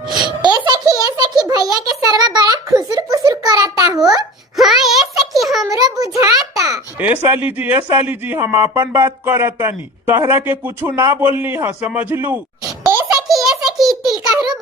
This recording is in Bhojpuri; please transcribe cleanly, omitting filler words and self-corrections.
ए सखी भैया के सरवा बड़ा खुसुर पुसुर करता हो। हाँ ए सखी हमरो बुझाता। ए साली जी हम अपन बात करतानी, तहरा के कुछ ना बोलनी है, समझ लू। ए सखी तिलकहरू